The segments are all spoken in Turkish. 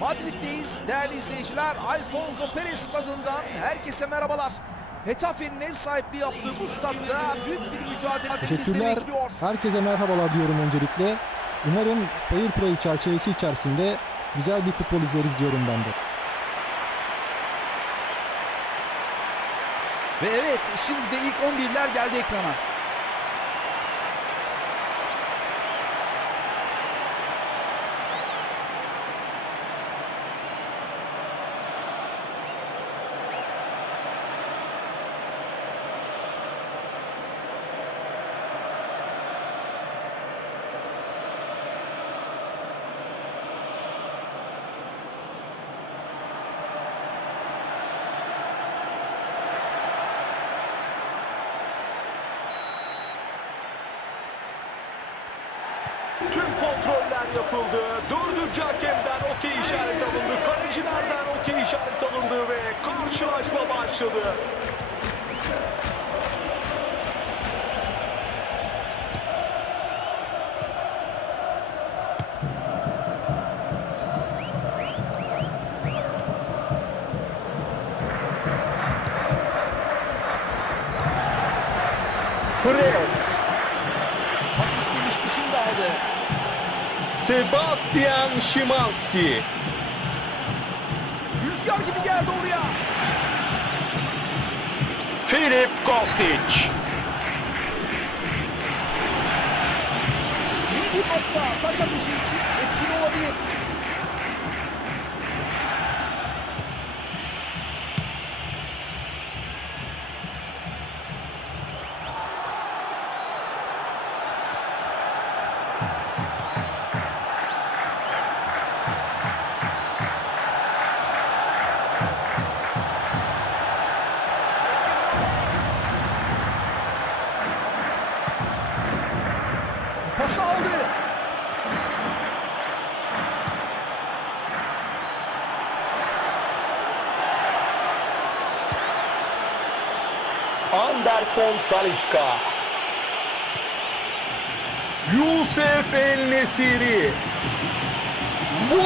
Madrid'deyiz değerli izleyiciler. Alfonso Perez stadından herkese merhabalar. Hetafe'nin ev sahipliği yaptığı bu statta büyük bir mücadele bizleri Teşekkürler. bekliyor. Herkese merhabalar diyorum öncelikle. Umarım fair play çerçevesi içerisinde güzel bir futbol izleriz diyorum ben de. Ve evet şimdi de ilk 11'ler geldi ekrana. Tüm kontroller yapıldı. Dördüncü hakemden okey işaret alındı. Kalecilerden okey işaret alındı ve karşılaşma başladı. Sebastian Szymanski. Rüzgar gibi geldi oraya. Filip Kostic. İyi bir nokta taç atışı için etkili olabilir. Anderson Talişka. Yusuf El Nesiri. Bu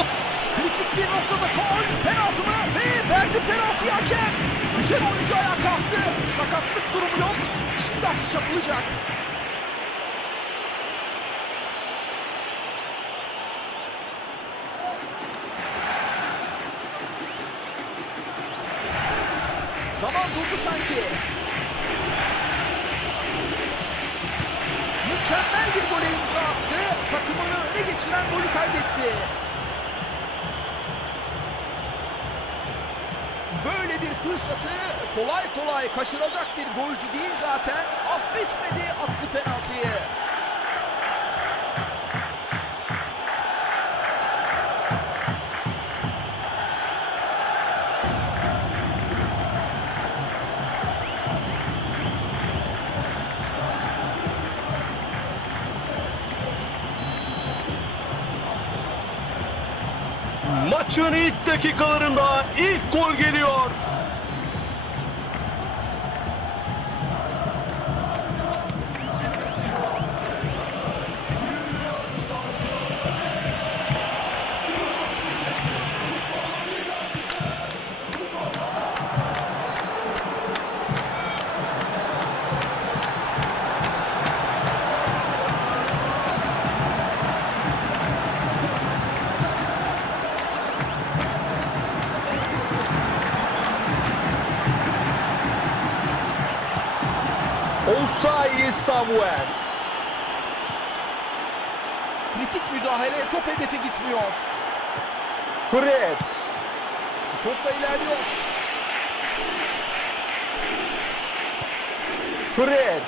Kritik bir noktada faul, penaltı mı? Ve verdi penaltıyı hakem. Düşen oyuncu ayağa kalktı. Sakatlık durumu yok. Şimdi atış yapılacak. Zaman durdu sanki. Fırsatı kolay kolay kaçıracak bir golcü değil zaten. Affetmedi attı penaltıyı. maçın ilk dakikalarında ilk gol geliyor. Osayi Samuel. Kritik müdahale top hedefe gitmiyor. Fred. Topla ilerliyor. Fred.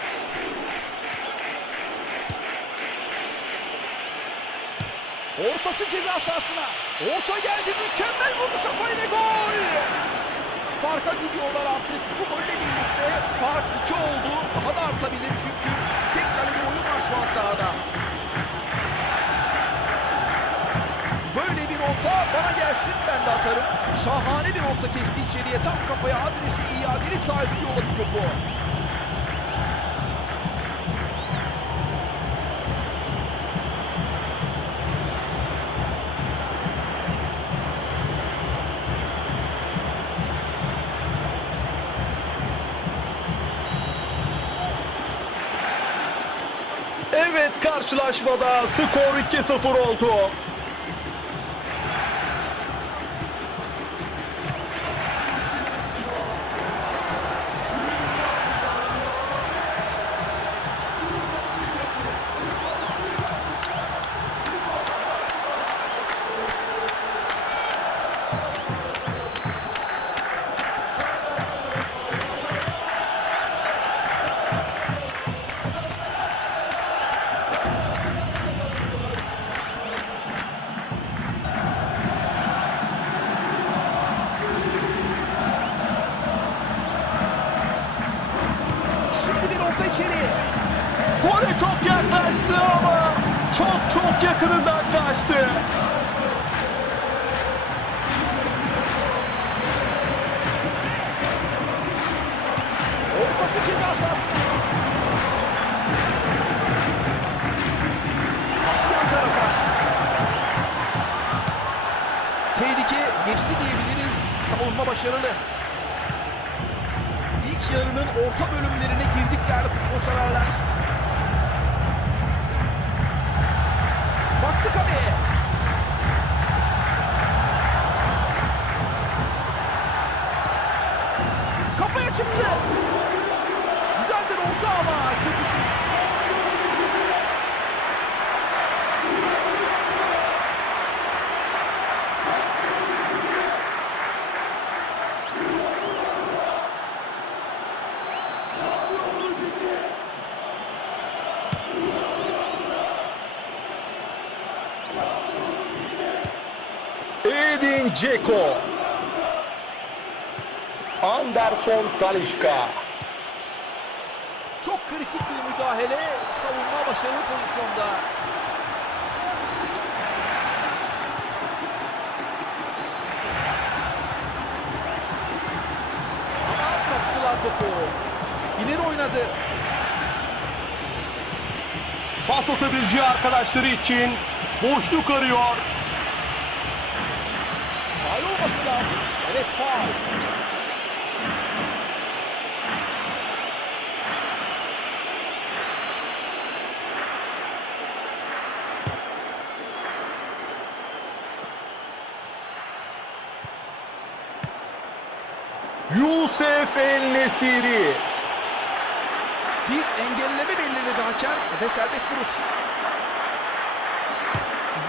Ortası ceza sahasına. Orta geldi mükemmel vurdu kafayla gol. Farka gidiyorlar artık. Bu golle birlikte fark 2 oldu. Daha da artabilir çünkü tek kaleli oyun var şu an sahada. Böyle bir orta bana gelsin ben de atarım. Şahane bir orta kesti içeriye tam kafaya adresi iadeli taahhütlü yolladı topu. Evet karşılaşmada skor 2-0 oldu. Yaklaştı ama çok çok yakınından kaçtı. Ortası ceza sahasına. Pası yan tarafa. Tehlike geçti diyebiliriz. Savunma başarılı. İlk yarının orta bölümlerine girdik değerli futbol severler. Edin Dzeko. Anderson Talişka. Çok kritik bir müdahale. Savunma başarılı pozisyonda. Ama kaptılar topu. İleri oynadı. Pas atabileceği arkadaşları için boşluk arıyor. Faul. Yusuf El Nesiri. Bir engelleme belirledi hakem ve serbest vuruş.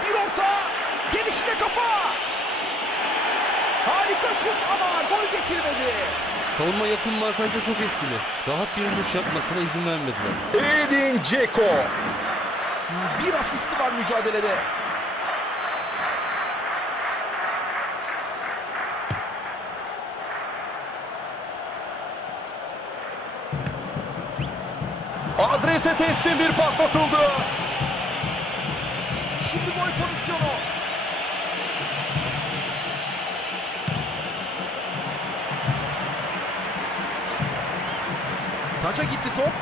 Bir orta. Gelişine kafa. Harika şut ama gol getirmedi. Savunma yakın markajda çok etkili. Rahat bir vuruş yapmasına izin vermediler. Edin Dzeko. Bir asisti var mücadelede. Adrese teslim bir pas atıldı. Şimdi gol pozisyonu. Taça gitti top.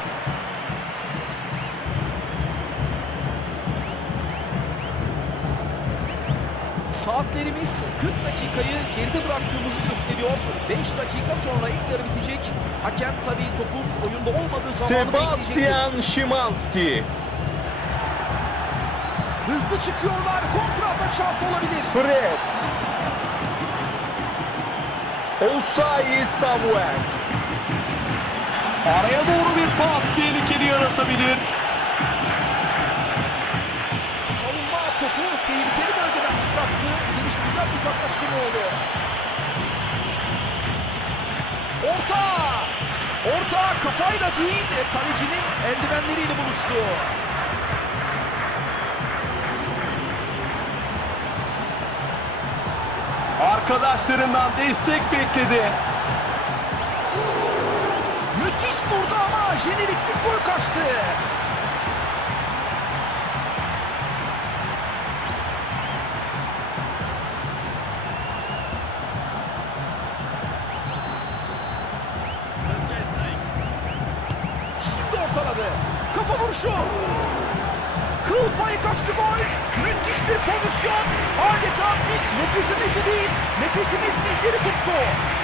Saatlerimiz 40 dakikayı geride bıraktığımızı gösteriyor. 5 dakika sonra ilk yarı bitecek. Hakem tabii topun oyunda olmadığı zamanı. Sebastian Szymanski. Hızlı çıkıyorlar. Kontra atak şansı olabilir. Fred. Osayi Samuel. Araya doğru bir pas tehlikeli yaratabilir. Savunma topu tehlikeli bölgeden çıkarttı. Geniş güzel uzaklaştırma oldu. Orta! Orta kafayla değil kalecinin eldivenleriyle buluştu. Arkadaşlarından destek bekledi. Jeneriklik gol kaçtı. Şimdi ortaladı. Kafa vuruşu. Kıl payı kaçtı gol. Müthiş bir pozisyon. Adeta biz nefesimizi değil, nefesimiz bizleri tuttu.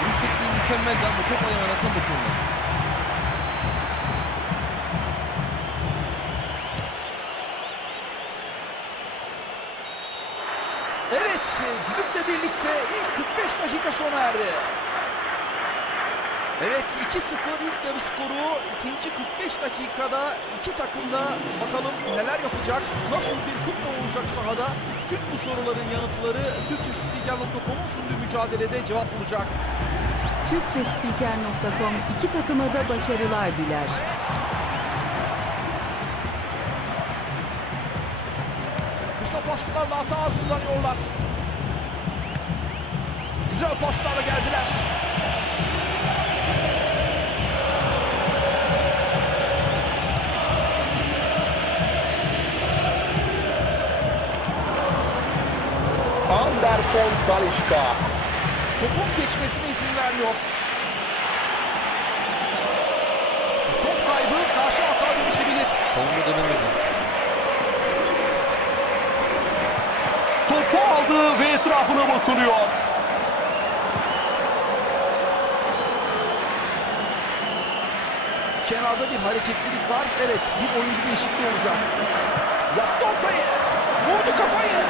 Vuruş tekniği mükemmeldi ama top ayağına tam oturmadı. Evet, düdükle birlikte ilk 45 dakika sona erdi. Evet, 2-0 ilk yarı skoru. ikinci 45 dakikada iki takım da bakalım neler yapacak, nasıl bir futbol olacak sahada. Tüm bu soruların yanıtları Türkçespiker.com'un sunduğu mücadelede cevap bulacak. Türkçespiker.com iki takıma da başarılar diler. Kısa paslarla hata hazırlanıyorlar. Güzel paslarla geldiler. Anderson Talişka. Topun geçmesine izin vermiyor. Top kaybı karşı hata dönüşebilir. Savunma dönemedi. Topu aldı ve etrafına bakılıyor. Kenarda bir hareketlilik var. Evet bir oyuncu değişikliği olacak. Yaptı ortayı. Vurdu kafayı.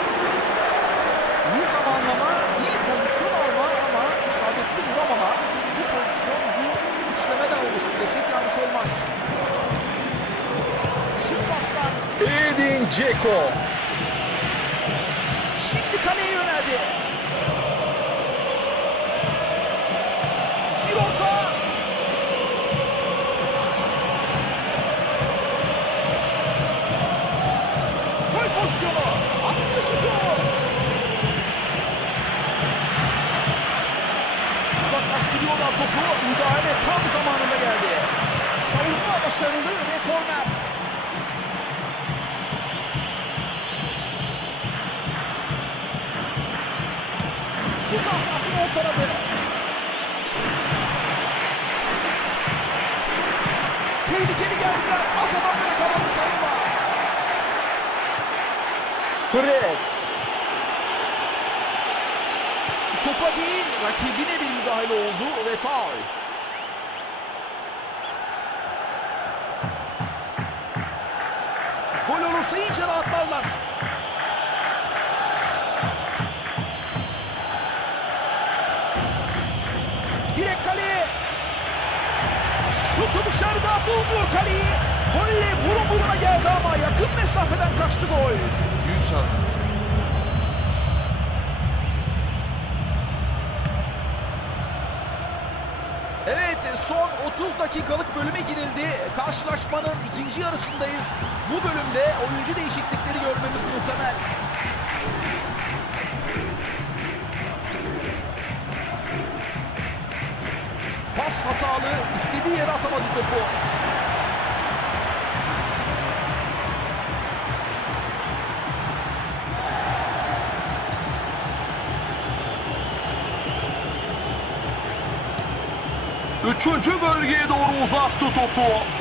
İyi zamanlama, iyi pozisyon alma ama isabetli vuramama. Bu pozisyon bu üçlemeden oluştu desek yanlış olmaz. Şık paslar. Edin Dzeko. Geldiler. Az adamla yakalandı savunma. Fred. Topa değil rakibine bir müdahale oldu ve faul. Gol olursa iyice rahatlarlar. Geldi ama yakın mesafeden kaçtı gol. Büyük şans. Evet son 30 dakikalık bölüme girildi. Karşılaşmanın ikinci yarısındayız. Bu bölümde oyuncu değişiklikleri görmemiz muhtemel. Pas hatalı, istediği yere atamadı topu. Üçüncü bölgeye doğru uzattı topu.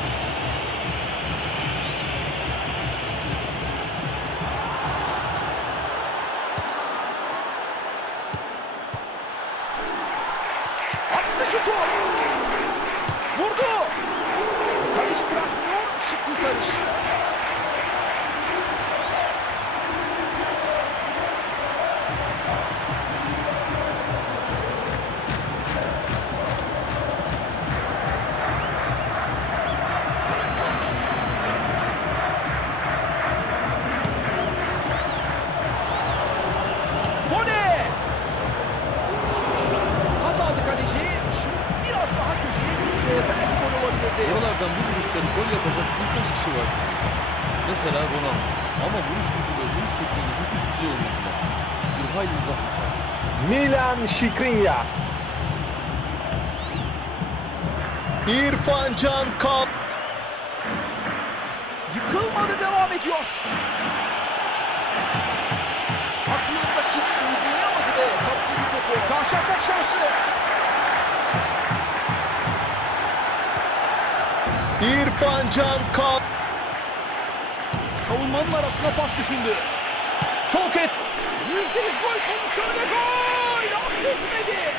Milan Şikrinya. İrfan Can Kal. Yıkılmadı devam ediyor. Aklındakini uygulayamadı ve kaptı bir topu. Karşı atak şansı. İrfan Can Kal. Savunmanın arasına pas düşündü. Çok et. Yüzde yüz gol pozisyonu ve gol! Affetmedi.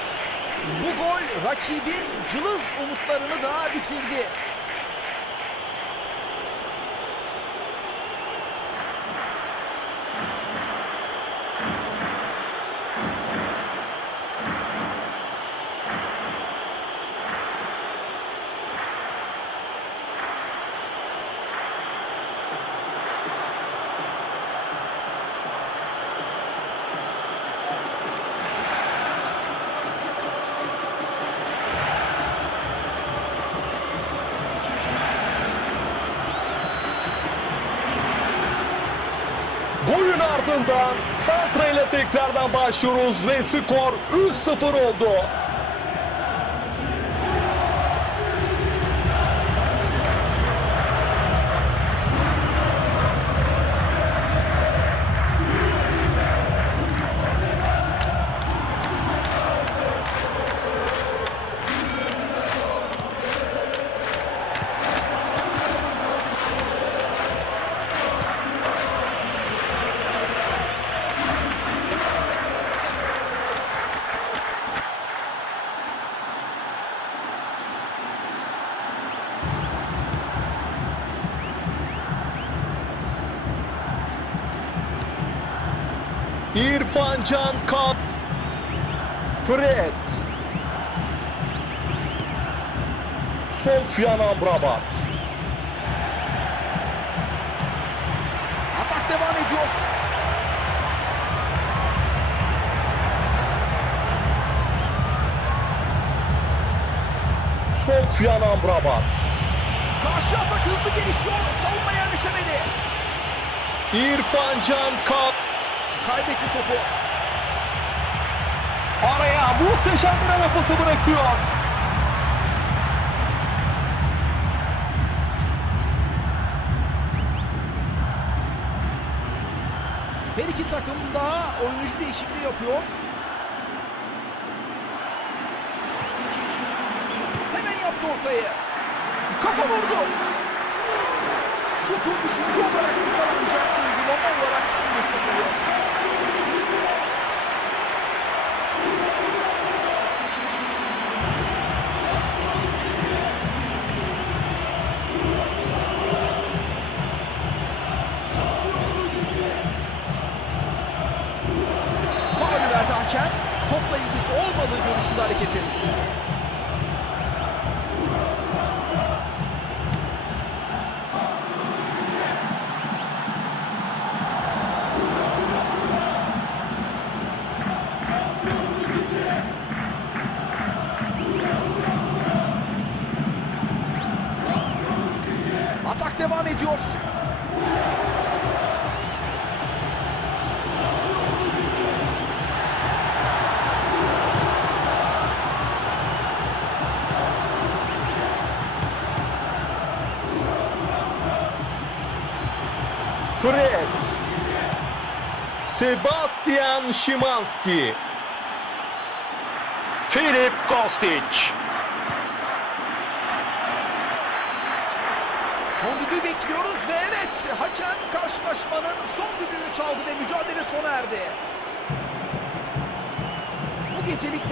Bu gol rakibin cılız umutlarını daha bitirdi. Ardından Santra ile tekrardan başlıyoruz ve skor 3-0 oldu. İrfan Can Kap. Fred. Sofyan Amrabat. Atak devam ediyor. Sofyan Amrabat. Karşı atak hızlı gelişiyor. Savunma yerleşemedi. İrfan Can Kap. Kaybetti topu. Araya muhteşem bir ara pası bırakıyor. Her iki takım da oyuncu değişikliği yapıyor. Hemen yaptı ortayı. Kafa vurdu. Şutu düşünce olarak güzel ancak uygulama olarak sınıfta kalıyor. Fred. Sebastian Szymanski. Filip Kostic. Son düdüğü bekliyoruz ve evet hakem karşılaşmanın son düdüğünü çaldı ve mücadele sona erdi. Bu gecelik